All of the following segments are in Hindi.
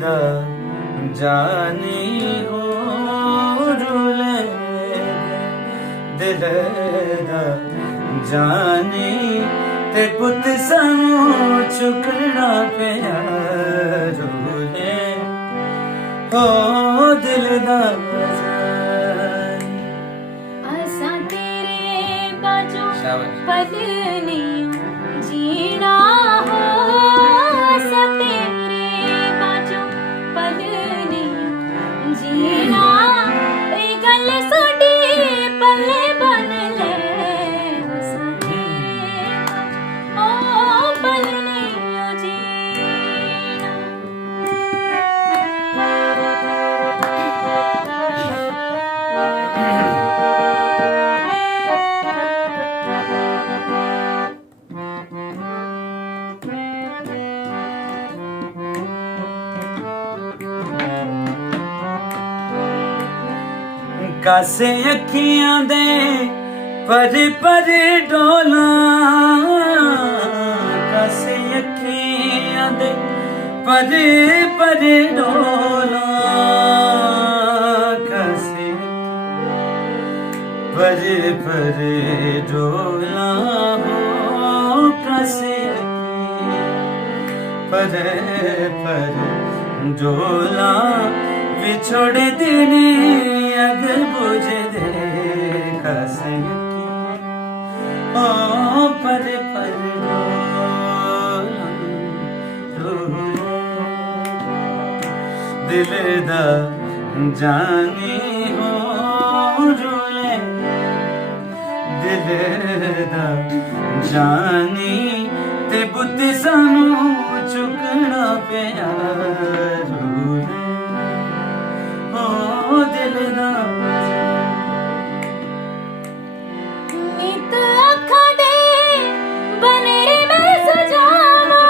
दा जानी हो रुले दिल दा जानी ते पुत सानू चुकना पिया रुले हो दिल दा जानी। असां तेरे बाजू पल नहीं जीना हो, असां तेरे बाजू पल नहीं जीना, ए गल साडी पल्ले बन ले, असां तेरे ओ पल नहीं जीना। कासे अखियां दे परे परे डोला, कासे अखियां दे परे परे डोला, कासे परे परे डोला हो, कासे परे परे डोला बिछोड़ देने अग बुझ दे, कासे ओ पर पर डोला डोला दिल दा जानी हो रुले दिल दा जानी ते बुत सानू चुकना पिया रुले हो दिल दा। नीत अखां दे बनेरे मैं सजावा,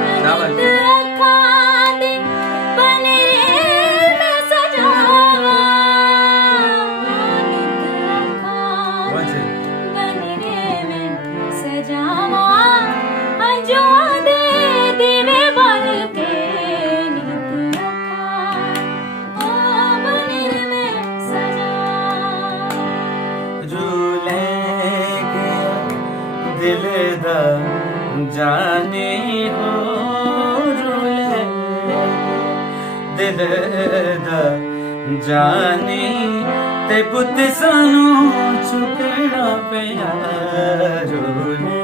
नीत अखां दे बनेरे मैं सजावा, नीत अखां दे बनेरे मैं सजावा, अंजुआ दे दीवे बन के, नीत अखां ओ बनेरे मैं सजावा। रूले गया दिल दा जाने हो रूले दिल दा जाने ते पुत सानू चुकना पिया रूले